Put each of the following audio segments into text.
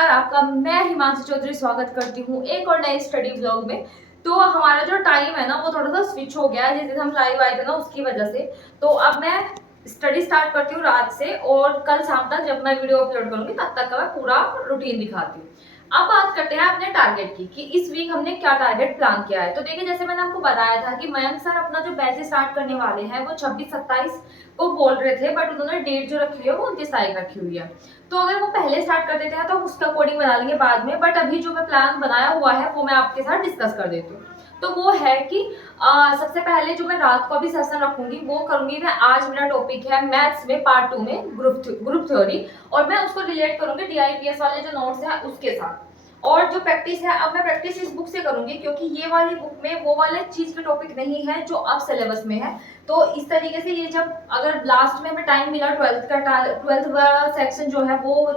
नमस्कार, आपका मैं हिमांशु चौधरी स्वागत करती हूँ एक और नए स्टडी व्लॉग में। तो हमारा जो टाइम है ना वो थोड़ा सा स्विच हो गया है, जिस दिन हम लाइव आए थे ना उसकी वजह से। तो अब मैं स्टडी स्टार्ट करती हूँ रात से और कल शाम तक जब मैं वीडियो अपलोड करूंगी तब तक का मैं पूरा रूटीन दिखाती हूँ। अब बात करते हैं अपने टारगेट की कि इस वीक हमने क्या टारगेट प्लान किया है। तो देखिए, जैसे मैंने आपको बताया था कि मयंक सर अपना जो बैच स्टार्ट करने वाले हैं वो 26-27 को बोल रहे थे, बट उन्होंने डेट जो रखी हुई है वो 29 तारीख रखी हुई है। तो अगर वो पहले स्टार्ट कर देते हैं तो उसका कोडिंग बना लेंगे बाद में, बट अभी जो मैं प्लान बनाया हुआ है वो मैं आपके साथ डिस्कस कर देती हूँ। तो वो है कि सबसे पहले जो मैं रात को अभी सेशन रखूंगी वो करूंगी मैं। आज मेरा टॉपिक है मैथ्स में पार्ट 2 में ग्रुप थ्योरी, और मैं उसको रिलेट करूंगी DIPS वाले जो नोट्स हैं उसके साथ। और जो प्रैक्टिस है, अब मैं प्रैक्टिस इस बुक से करूंगी क्योंकि ये वाली बुक में वो वाले चीज के टॉपिक नहीं है जो अब सिलेबस में है। तो इस तरीके से ये जब अगर लास्ट में हमें टाइम मिला 12th सेक्शन जो है वो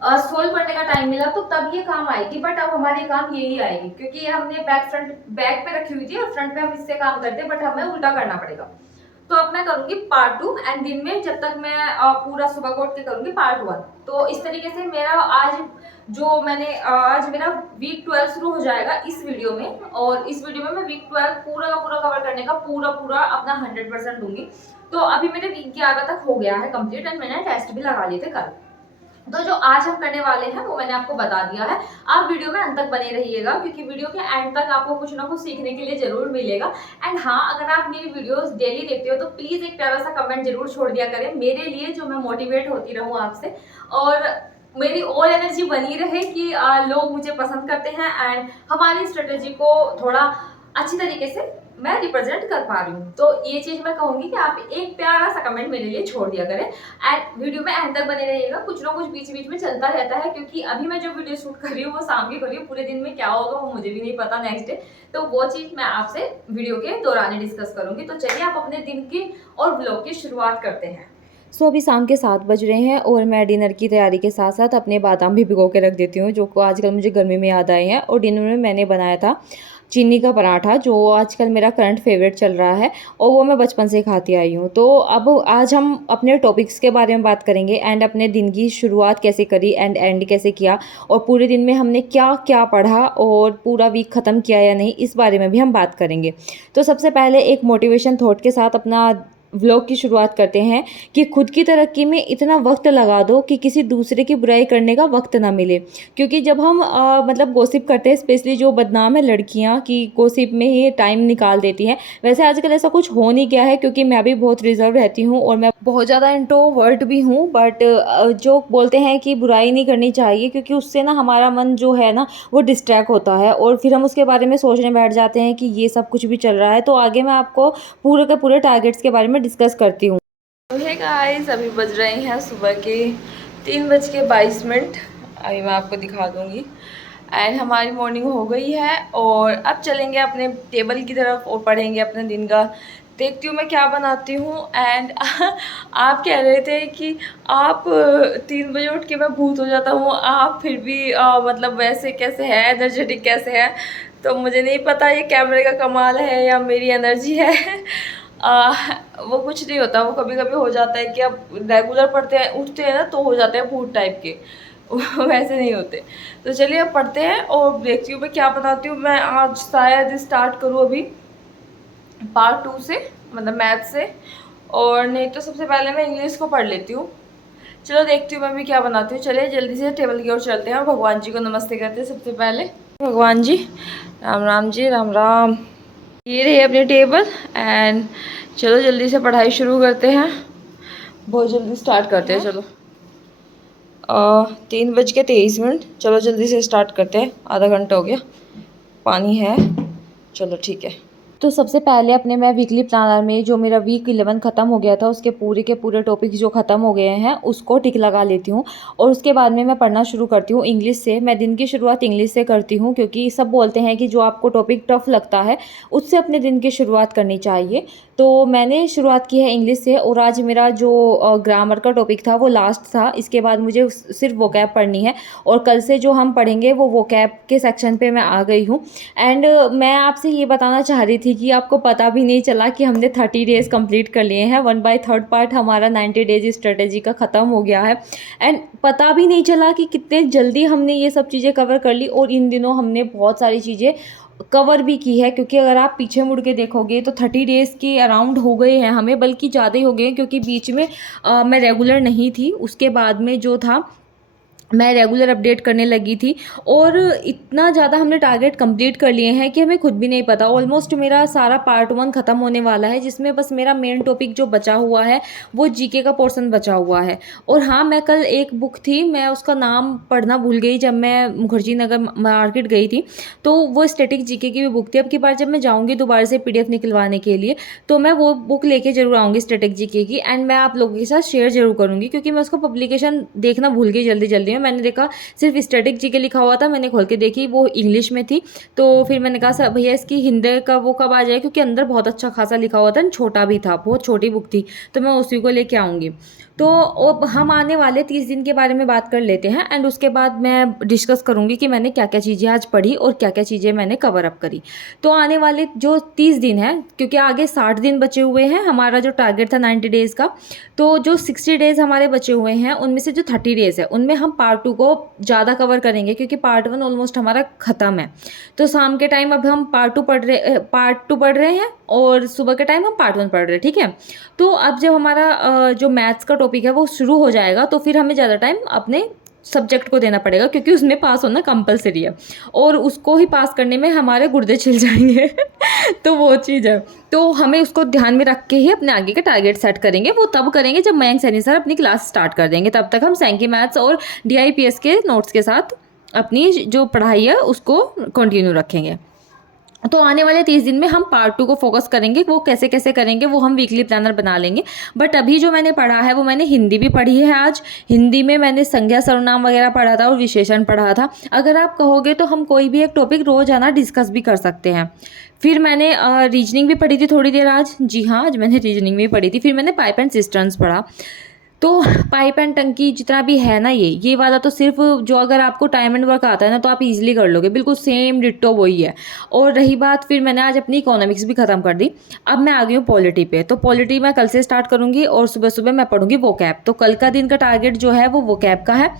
सोल्व करने का टाइम मिला तो तब ये काम आएगी, बट अब हमारे काम यही आएगी क्योंकि ये हमने बैक पे रखी हुई थी और फ्रंट पे हम इससे काम करते हैं, बट हमें उल्टा करना पड़ेगा। तो अब मैं करूंगी पार्ट 2 एंड दिन में जब तक मैं पूरा सुबह को उठ के करूंगी पार्ट 1। तो इस तरीके से मेरा आज मेरा वीक 12 शुरू हो जाएगा इस वीडियो में, और इस वीडियो में मैं वीक 12 पूरा का पूरा कवर करने का पूरा अपना 100% दूंगी। तो अभी मेरे वीक 11 तक हो गया है कंप्लीट एंड मैंने टेस्ट भी लगा लिए थे कल। तो जो आज हम करने वाले हैं वो मैंने आपको बता दिया है। आप वीडियो में अंत तक बने रहिएगा क्योंकि वीडियो के एंड तक आपको कुछ ना कुछ सीखने के लिए जरूर मिलेगा। एंड हाँ, अगर आप मेरी वीडियोस डेली देखते हो तो प्लीज एक प्यारा सा कमेंट जरूर छोड़ दिया करें मेरे लिए, जो मैं मोटिवेट होती रहूं आपसे और मेरी और एनर्जी बनी रहे कि लोग मुझे पसंद करते हैं एंड हमारी स्ट्रेटेजी को थोड़ा अच्छी तरीके से मैं रिप्रेजेंट कर पा रही हूँ। तो ये चीज मैं कहूंगी कि आप एक प्यारा सा कमेंट मेरे लिए छोड़ दिया करें एंड वीडियो में एंड तक बने रहिएगा। कुछ ना कुछ बीच बीच में चलता रहता है क्योंकि अभी मैं जो वीडियो शूट कर रही हूँ वो शाम की कर रही हूँ, पूरे दिन में क्या होगा वो मुझे भी नहीं पता नेक्स्ट डे। तो वो चीज मैं आपसे वीडियो के दौरान डिस्कस करूंगी। तो चलिए आप अपने दिन की और व्लॉग की शुरुआत करते हैं। अभी शाम के 7 बज रहे हैं और मैं डिनर की तैयारी के साथ साथ अपने बादाम भी भिगो के रख देती हूँ, जो आजकल मुझे गर्मी में याद आए हैं। और डिनर में मैंने बनाया था चीनी का पराठा, जो आजकल मेरा करंट फेवरेट चल रहा है और वो मैं बचपन से खाती आई हूँ। तो अब आज हम अपने टॉपिक्स के बारे में बात करेंगे एंड अपने दिन की शुरुआत कैसे करी एंड एंड कैसे किया, और पूरे दिन में हमने क्या क्या पढ़ा और पूरा वीक ख़त्म किया या नहीं, इस बारे में भी हम बात करेंगे। तो सबसे पहले एक मोटिवेशन थॉट के साथ अपना व्लॉग की शुरुआत करते हैं कि खुद की तरक्की में इतना वक्त लगा दो कि किसी दूसरे की बुराई करने का वक्त ना मिले। क्योंकि जब हम मतलब गॉसिप करते हैं, स्पेशली जो बदनाम है लड़कियां कि गॉसिप में ही टाइम निकाल देती हैं, वैसे आजकल ऐसा कुछ हो नहीं गया है क्योंकि मैं भी बहुत रिजर्व रहती हूँ और मैं बहुत ज़्यादा इंट्रोवर्ट भी हूँ। बट जो बोलते हैं कि बुराई नहीं करनी चाहिए क्योंकि उससे ना हमारा मन जो है ना वो डिस्ट्रैक्ट होता है और फिर हम उसके बारे में सोचने बैठ जाते हैं कि ये सब कुछ भी चल रहा है। तो आगे मैं आपको पूरे के पूरे टारगेट्स के बारे में डिस्कस करती हूँ। तो हे गाइस, अभी बज रहे हैं सुबह के 3:22। अभी मैं आपको दिखा दूंगी एंड हमारी मॉर्निंग हो गई है और अब चलेंगे अपने टेबल की तरफ और पढ़ेंगे अपने दिन का। देखती हूँ मैं क्या बनाती हूँ। एंड आप कह रहे थे कि आप 3 बजे उठ के मैं भूत हो जाता हूँ, आप फिर भी मतलब वैसे कैसे है, एनर्जेटिक कैसे है। तो मुझे नहीं पता ये कैमरे का कमाल है या मेरी एनर्जी है। आ, वो कुछ नहीं होता, वो कभी कभी हो जाता है कि अब रेगुलर पढ़ते हैं उठते हैं ना तो हो जाते हैं भूत टाइप के। वैसे नहीं होते। तो चलिए अब पढ़ते हैं और देखती हूँ मैं क्या बनाती हूँ। मैं आज शायद स्टार्ट करूँ अभी पार्ट 2 से, मतलब मैथ से, और नहीं तो सबसे पहले मैं इंग्लिश को पढ़ लेती हूँ। चलो देखती हूँ मैं भी क्या बनाती हूँ। चलिए जल्दी से टेबल की ओर चलते हैं और भगवान जी को नमस्ते करते हैं सबसे पहले। भगवान जी, राम राम जी, राम राम। ये रही अपनी टेबल एंड चलो जल्दी से पढ़ाई शुरू करते हैं, बहुत जल्दी स्टार्ट करते हैं। चलो 3:23। चलो जल्दी से स्टार्ट करते हैं, आधा घंटा हो गया, पानी है। चलो ठीक है। तो सबसे पहले अपने मैं वीकली प्लानर में जो मेरा वीक 11 ख़त्म हो गया था उसके पूरे के पूरे टॉपिक्स जो ख़त्म हो गए हैं उसको टिक लगा लेती हूँ और उसके बाद में मैं पढ़ना शुरू करती हूँ इंग्लिश से। मैं दिन की शुरुआत इंग्लिश से करती हूँ क्योंकि सब बोलते हैं कि जो आपको टॉपिक टफ लगता है उससे अपने दिन की शुरुआत करनी चाहिए। तो मैंने शुरुआत की है इंग्लिश से और आज मेरा जो ग्रामर का टॉपिक था वो लास्ट था। इसके बाद मुझे सिर्फ वोकैब पढ़नी है और कल से जो हम पढ़ेंगे वो वोकैब के सेक्शन पे मैं आ गई हूँ। एंड मैं आपसे ये बताना चाह रही थी कि आपको पता भी नहीं चला कि हमने 30 डेज़ कंप्लीट कर लिए हैं। 1/3 पार्ट हमारा 90 डेज स्ट्रेटेजी का ख़त्म हो गया है एंड पता भी नहीं चला कि कितने जल्दी हमने ये सब चीज़ें कवर कर ली। और इन दिनों हमने बहुत सारी चीज़ें कवर भी की है, क्योंकि अगर आप पीछे मुड़ के देखोगे तो 30 डेज़ के अराउंड हो गए हैं हमें, बल्कि ज़्यादा ही हो गए हैं, क्योंकि बीच में मैं रेगुलर नहीं थी। उसके बाद में जो था मैं रेगुलर अपडेट करने लगी थी और इतना ज़्यादा हमने टारगेट कंप्लीट कर लिए हैं कि हमें खुद भी नहीं पता। ऑलमोस्ट मेरा सारा पार्ट 1 ख़त्म होने वाला है, जिसमें बस मेरा मेन टॉपिक जो बचा हुआ है वो जीके का पोर्शन बचा हुआ है। और हाँ, मैं कल एक बुक थी, मैं उसका नाम पढ़ना भूल गई जब मैं मुखर्जी नगर मार्केट गई थी, तो वो स्टैटिक जीके की भी बुक थी। अब की बार जब मैं जाऊँगी दोबारा से PDF निकलवाने के लिए, तो मैं वो बुक लेके ज़रूर आऊँगी स्टैटिक जीके की, एंड मैं आप लोगों के साथ शेयर ज़रूर करूँगी, क्योंकि मैं उसका पब्लिकेशन देखना भूल गई जल्दी जल्दी में। मैंने देखा सिर्फ स्टैटिक जीके लिखा हुआ था, मैंने खोल के देखी वो इंग्लिश में थी, तो फिर मैंने कहा भैया इसकी हिंदी का वो कब आ जाए, क्योंकि अंदर बहुत अच्छा खासा लिखा हुआ था, छोटा भी था, बहुत छोटी बुक थी, तो मैं उसी को लेके आऊँगी। तो अब हम आने वाले 30 दिन के बारे में बात कर लेते हैं एंड उसके बाद मैं डिस्कस करूँगी कि मैंने क्या क्या चीज़ें आज पढ़ी और क्या क्या चीज़ें मैंने कवर अप करी। तो आने वाले जो 30 दिन हैं, क्योंकि आगे 60 दिन बचे हुए हैं, हमारा जो टारगेट था 90 डेज़ का, तो जो 60 डेज़ हमारे बचे हुए हैं उनमें से जो 30 डेज़ है उनमें हम पार्ट 2 को ज़्यादा कवर करेंगे, क्योंकि पार्ट 1 ऑलमोस्ट हमारा ख़त्म है। तो शाम के टाइम अब हम पार्ट 2 पढ़ रहे हैं और सुबह के टाइम हम पार्ट 1 पढ़ रहे हैं, ठीक है। तो अब जब हमारा जो मैथ्स का टॉपिक है वो शुरू हो जाएगा, तो फिर हमें ज़्यादा टाइम अपने सब्जेक्ट को देना पड़ेगा, क्योंकि उसमें पास होना कंपलसरी है और उसको ही पास करने में हमारे गुर्दे छिल जाएंगे तो वो चीज़ है, तो हमें उसको ध्यान में रख के ही अपने आगे के टारगेट सेट करेंगे। वो तब करेंगे जब मयंक सैनी सर अपनी क्लास स्टार्ट कर देंगे, तब तक हम सैंकी मैथ्स और DIPS के नोट्स के साथ अपनी जो पढ़ाई है उसको कंटिन्यू रखेंगे। तो आने वाले 30 दिन में हम पार्ट 2 को फोकस करेंगे, वो कैसे कैसे करेंगे वो हम वीकली प्लानर बना लेंगे। बट अभी जो मैंने पढ़ा है वो मैंने हिंदी भी पढ़ी है आज। हिंदी में मैंने संज्ञा सर्वनाम वगैरह पढ़ा था और विशेषण पढ़ा था। अगर आप कहोगे तो हम कोई भी एक टॉपिक रोज़ाना डिस्कस भी कर सकते हैं। फिर मैंने रीजनिंग भी पढ़ी थी थोड़ी देर आज, जी हाँ, आज मैंने रीजनिंग भी पढ़ी थी। फिर मैंने पाइप एंड सिस्टर्न्स पढ़ा। तो पाइप एंड टंकी जितना भी है ना, ये वाला तो सिर्फ जो अगर आपको टाइम एंड वर्क आता है ना तो आप इजीली कर लोगे, बिल्कुल सेम डिट्टो वही है। और रही बात, फिर मैंने आज अपनी इकोनॉमिक्स भी ख़त्म कर दी। अब मैं आ गई हूँ पॉलिटी पे। तो पॉलिटी मैं कल से स्टार्ट करूँगी और सुबह सुबह मैं पढ़ूँगी वोकैब। तो कल का दिन का टारगेट जो है वो वोकैब का है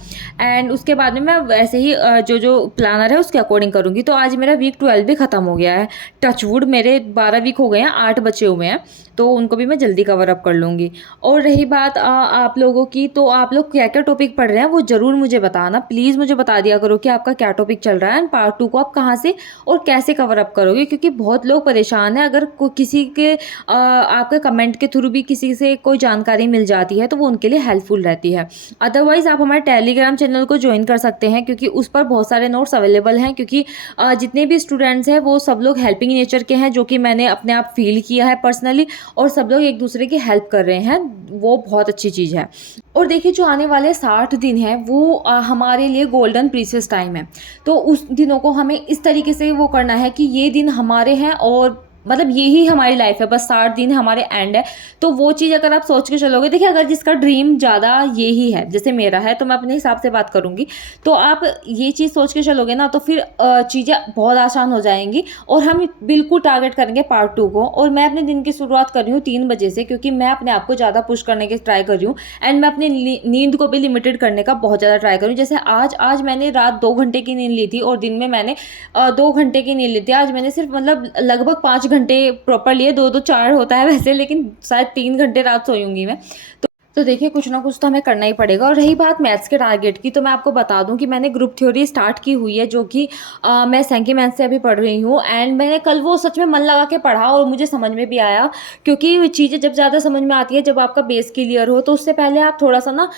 एंड उसके बाद में मैं वैसे ही जो प्लानर है उसके अकॉर्डिंग करूँगी। तो आज मेरा वीक 12 भी ख़त्म हो गया है। टचवुड मेरे 12 वीक हो गए हैं, 8 बचे हुए हैं, तो उनको भी मैं जल्दी कवर अप कर लूँगी। और रही बात आप लोगों की, तो आप लोग क्या क्या टॉपिक पढ़ रहे हैं वो ज़रूर मुझे बताना, प्लीज़ मुझे बता दिया करो कि आपका क्या टॉपिक चल रहा है एंड पार्ट 2 को आप कहाँ से और कैसे कवर अप करोगे, क्योंकि बहुत लोग परेशान हैं। अगर किसी के आपके कमेंट के थ्रू भी किसी से कोई जानकारी मिल जाती है तो वो उनके लिए हेल्पफुल रहती है। अदरवाइज़ आप हमारे टेलीग्राम चैनल को ज्वाइन कर सकते हैं, क्योंकि उस पर बहुत सारे नोट्स अवेलेबल हैं, क्योंकि जितने भी स्टूडेंट्स हैं वो सब लोग हेल्पिंग नेचर के हैं, जो कि मैंने अपने आप फील किया है पर्सनली, और सब लोग एक दूसरे की हेल्प कर रहे हैं, वो बहुत अच्छी चीज़ है। और देखिए, जो आने वाले 60 दिन हैं वो हमारे लिए गोल्डन प्रीशियस टाइम है। तो उस दिनों को हमें इस तरीके से वो करना है कि ये दिन हमारे हैं और मतलब यही हमारी लाइफ है, बस 60 दिन हमारे एंड है। तो वो चीज़ अगर आप सोच के चलोगे, देखिए अगर जिसका ड्रीम ज़्यादा यही है, जैसे मेरा है, तो मैं अपने हिसाब से बात करूँगी, तो आप ये चीज़ सोच के चलोगे ना तो फिर चीज़ें बहुत आसान हो जाएंगी और हम बिल्कुल टारगेट करेंगे पार्ट 2 को। और मैं अपने दिन की शुरुआत कर रही हूँ 3 बजे से, क्योंकि मैं अपने आप को ज़्यादा पुश करने की ट्राई कर रही हूँ एंड मैं अपनी नींद को भी लिमिटेड करने का बहुत ज़्यादा ट्राई कर रही हूँ। जैसे आज मैंने रात 2 घंटे की नींद ली थी और दिन में मैंने 2 घंटे की नींद ली थी। आज मैंने सिर्फ मतलब लगभग 5 घंटे प्रॉपर लिए, 2 4 होता है वैसे, लेकिन शायद 3 घंटे रात सोऊंगी मैं। तो देखिए, कुछ ना कुछ तो हमें करना ही पड़ेगा। और रही बात मैथ्स के टारगेट की, तो मैं आपको बता दूं कि मैंने ग्रुप थ्योरी स्टार्ट की हुई है, जो कि मैं सैंकी मैथ्स से अभी पढ़ रही हूँ एंड मैंने कल वो सच में मन लगा के पढ़ा और मुझे समझ में भी आया, क्योंकि चीज़ें जब ज़्यादा समझ में आती है जब आपका बेस क्लियर हो। तो उससे पहले आप थोड़ा सा ना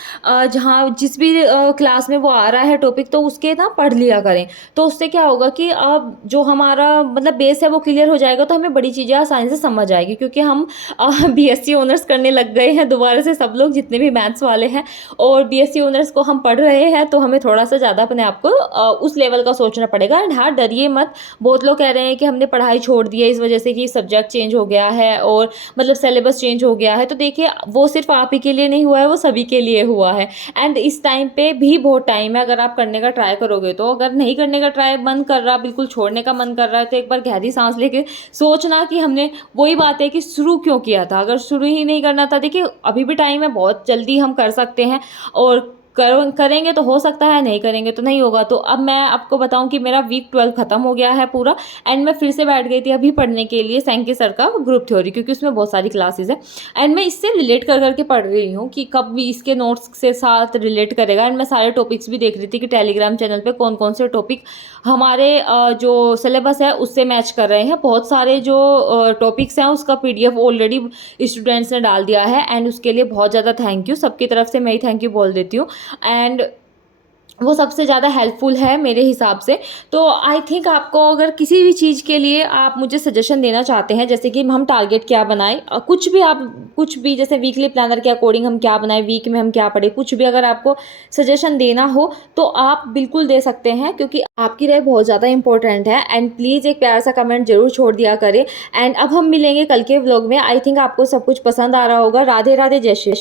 जहाँ जिस भी क्लास में वो आ रहा है टॉपिक, तो उसके ना पढ़ लिया करें। तो उससे क्या होगा कि अब जो हमारा मतलब बेस है वो क्लियर हो जाएगा, तो हमें बड़ी चीज़ें आसानी से समझ आएगी, क्योंकि हम BSc ऑनर्स करने लग गए हैं दोबारा से, सब लोग जितने भी मैथ्स वाले हैं और बीएससी ऑनर्स को हम पढ़ रहे हैं, तो हमें थोड़ा सा ज़्यादा अपने आप को उस लेवल का सोचना पड़ेगा। एंड हाँ, डरिए मत। बहुत लोग कह रहे हैं कि हमने पढ़ाई छोड़ दी है इस वजह से कि सब्जेक्ट चेंज हो गया है और मतलब सिलेबस चेंज हो गया है, तो देखिए वो सिर्फ आप ही के लिए नहीं हुआ है, वो सभी के लिए हुआ है। एंड इस टाइम पे भी बहुत टाइम है, अगर आप करने का ट्राई करोगे तो। अगर नहीं करने का ट्राई मन कर रहा, बिल्कुल छोड़ने का मन कर रहा है, तो एक बार गहरी सांस लेके सोचना कि हमने वही बात है कि शुरू क्यों किया था। अगर शुरू ही नहीं करना था, देखिए अभी भी टाइम है, बहुत जल्दी हम कर सकते हैं और करेंगे तो हो सकता है, नहीं करेंगे तो नहीं होगा। तो अब मैं आपको बताऊं कि मेरा वीक 12 खत्म हो गया है पूरा, एंड मैं फिर से बैठ गई थी अभी पढ़ने के लिए सैंके सर का ग्रुप थ्योरी, क्योंकि उसमें बहुत सारी क्लासेस है एंड मैं इससे रिलेट कर करके पढ़ रही हूँ कि कब भी इसके नोट्स के साथ रिलेट करेगा। एंड मैं सारे टॉपिक्स भी देख रही थी कि टेलीग्राम चैनल पे कौन कौन से टॉपिक हमारे जो सिलेबस है उससे मैच कर रहे हैं। बहुत सारे जो टॉपिक्स हैं उसका PDF ऑलरेडी स्टूडेंट्स ने डाल दिया है, एंड उसके लिए बहुत ज़्यादा थैंक यू। सबकी तरफ से मैं ही थैंक यू बोल देती हूँ, एंड वो सबसे ज़्यादा हेल्पफुल है मेरे हिसाब से। तो आई थिंक आपको अगर किसी भी चीज़ के लिए आप मुझे सजेशन देना चाहते हैं, जैसे कि हम टारगेट क्या बनाएं, कुछ भी आप कुछ भी, जैसे वीकली प्लानर के अकॉर्डिंग हम क्या बनाएं, वीक में हम क्या पढ़ें, कुछ भी अगर आपको सजेशन देना हो तो आप बिल्कुल दे सकते हैं, क्योंकि आपकी राय बहुत ज़्यादा इंपॉर्टेंट है। एंड प्लीज़ एक प्यारा सा कमेंट जरूर छोड़ दिया करें। एंड अब हम मिलेंगे कल के व्लॉग में। आई थिंक आपको सब कुछ पसंद आ रहा होगा। राधे राधे, जय श्री कृष्ण।